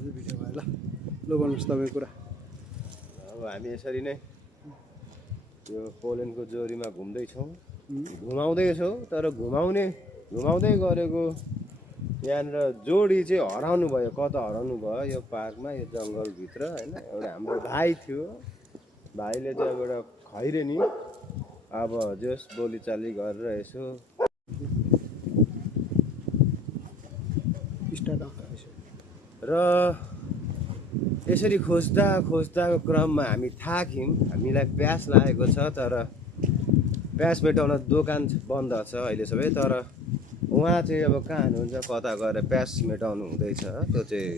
video भयो ल ल भन्नुहोस् तपाईँको कुरा अब हामी यसरी नै यो पोल्यान्डको जोरीमा घुम्दैछौँ घुमाउँदैछौँ तर घुमाउँदै गरेको यहाँनिर जोडी चाहिँ हराउनु भयो कता हराउनु भयो यो पार्कमा यो जङ्गलभित्र होइन एउटा हाम्रो भाइ थियो भाइले चाहिँ अब एउटा खैरेनी अब जस बोलीचाली गरेर यसो र यसरी खोज्दाको क्रममा हामी थाक्यौँ हामीलाई प्यास लागेको छ तर प्यास मेटाउन दोकान बन्द छ अहिले सबै तर उहाँ चाहिँ अब कहाँ हुनुहुन्छ कता गएर प्यास मेटाउनु हुँदैछ त्यो चाहिँ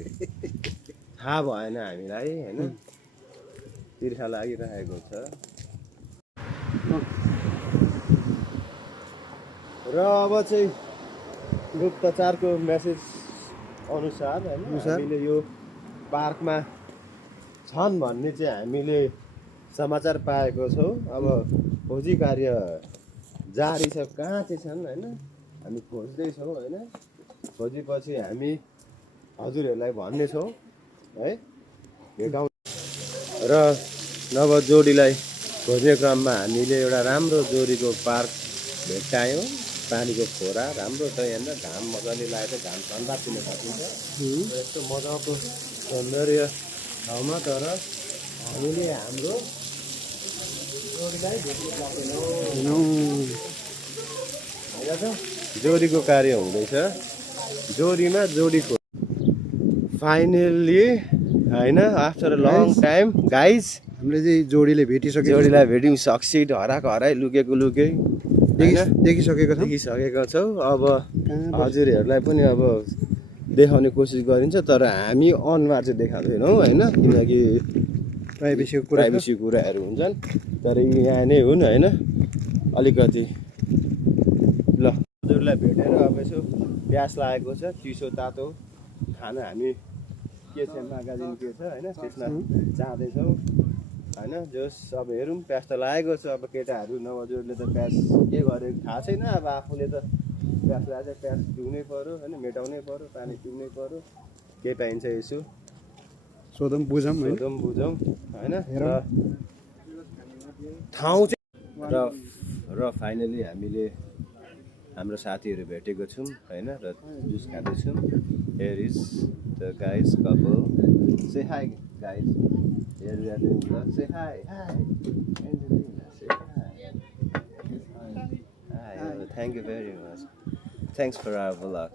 थाहा भएन हामीलाई होइन तिर्खा लागिरहेको छ र अब चाहिँ गुप्तचारको मेसेज अनुसार होइन हामीले यो पार्कमा छन् भन्ने चाहिँ हामीले समाचार पाएको छौँ अब खोजी कार्य जारी छ कहाँ चाहिँ छन् होइन हामी खोज्दैछौँ होइन खोजेपछि हामी हजुरहरूलाई भन्नेछौँ है भेटाउँ र नव जोडीलाई खोज्ने क्रममा हामीले एउटा राम्रो जोडीको पार्क भेट्टायौँ पानीको खोरा राम्रो छ यहाँनिर घाम मजाले लागेको घाम ठन्डा पिउन सकिन्छ यस्तो मजाको सौन्दर्य ठाउँमा तर हामीले हाम्रो जोडीलाई भेट्न सकेनौँ होइन त जोडीको कार्य हुँदैछ जोडीमा जोडीको फाइनल्ली होइन after a long time guys हामीले चाहिँ जोडीलाई भेटिसक्यो जोडीलाई भेट्यौँ सक्सिड हराई लुकेको देखिसकेको छौँ अब हजुरहरूलाई पनि अब देखाउने कोसिस गरिन्छ तर हामी अनुहार चाहिँ देखाउँदैनौँ होइन किनकि प्राइभेसी कुराहरू हुन्छन् तर यहाँ नै हुन् होइन अलिकति ल हजुरलाई भेटेर अब यसो प्यास लागेको छ चिसो तातो खाना हामी के छ म्यागाजिन के छ होइन त्यसमा जाँदैछौँ होइन जस अब हेरौँ प्यास त लागेको छ अब केटाहरू नवजुहरूले त प्यास के गरेको थाहा छैन अब आफूले त प्यास लागेको प्यास पिउनै पऱ्यो होइन मेटाउनै पऱ्यो पानी पिउनै पऱ्यो के पाइन्छ यसो सोधौँ बुझौँ होइन र ठाउँ चाहिँ र फाइनली हामीले हाम्रो साथीहरू भेटेको छौँ होइन र जुस खाँदैछौँ here is the guys couple say hi guys here we are doing vlog say hi Angelina say hi thank you very much thanks for our vlog